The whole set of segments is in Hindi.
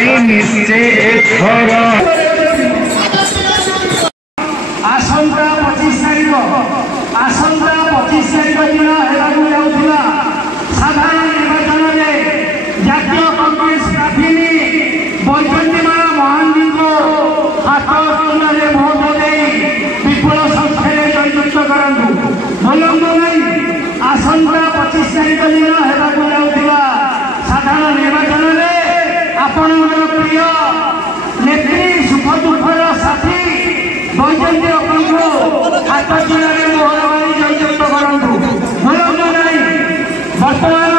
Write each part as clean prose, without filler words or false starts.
पाई निश्चय एथर आसंता 25 तारीख आसंता 25 तारीख दिन हेबाकू जाउथिला साधारण निर्वाचन में जातीय कांग्रेस प्रार्थी बैजंतीमाला महांती को हाथ चुनाव भोट दे विपुल संख्या जययुक्त करंतु बोलंतु नहीं आसंता 25 तारीख दिन हेबाकू जाउथिला साधारण निर्वाचन में आपनकर प्रिय नेत्री सुख दुखर साथी बैजंती को हाथ चुनाव मोहर मारी जययुक्त करंतु बोलंतु नहीं वर्तमान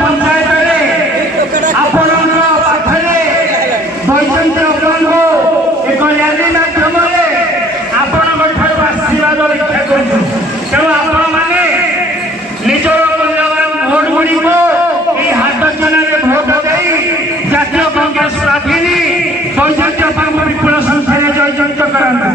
पंचायत आपणकर पाखरे बैजंती को एक रैली माध्यम आपण आशीर्वाद रक्षा करूँ तेणु आपण मैंने निजर मूल्यवान भोट गुड़िक हाथ चुनाव भोट दे जातीय कांग्रेस प्रार्थी बैजंती विपुल संख्या जययुक्त करांतु।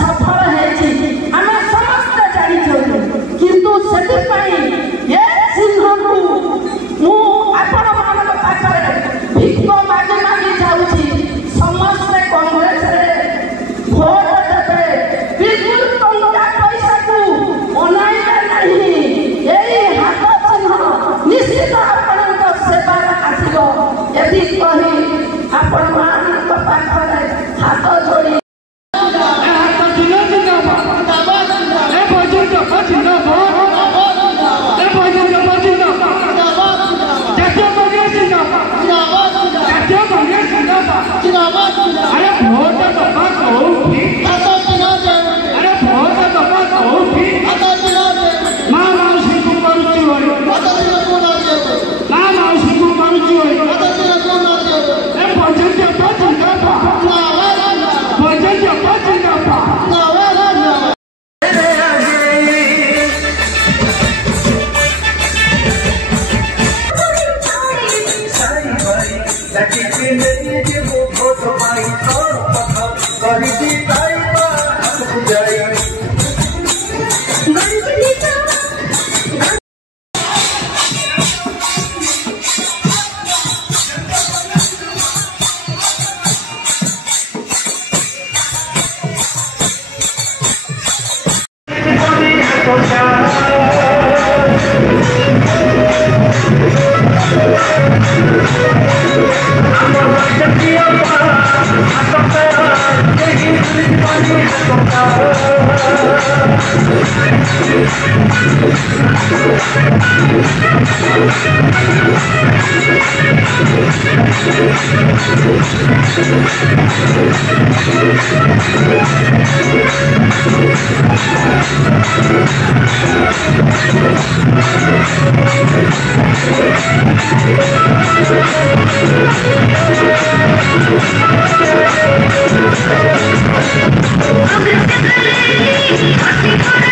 सफल है किंतु से I'm